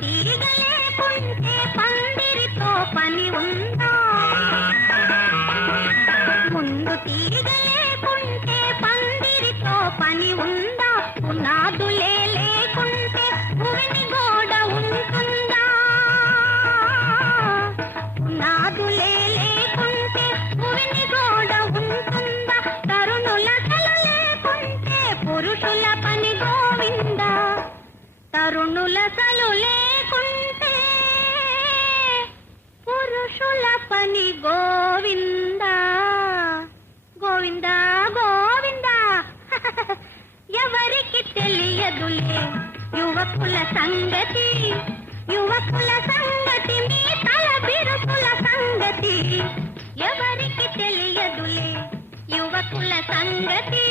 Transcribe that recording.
తీగ లేకుంటే పందిరితో పని ఉందా? ముందు తీగ లేకుంటే పందిరితో పని ఉందా? పునాదులే లేకుంటే భూమిని గోడ ఉంటుందా? పునాదులే లేకుంటే భూమిని గోడ ఉంటుందా? తరుణులసలు లేకుంటే పురుషుల పని గోవిందా? తరుణులసలు లేకుంటే పురుషుల పని గోవిందా గోవిందా గోవిందా. ఎవరికి తెలియదులే యువకుల సంగతి, యువకుల సంగతి, మీ తల బిరుకుల సంగతి. ఎవరికి తెలియదులే యువకుల సంగతి.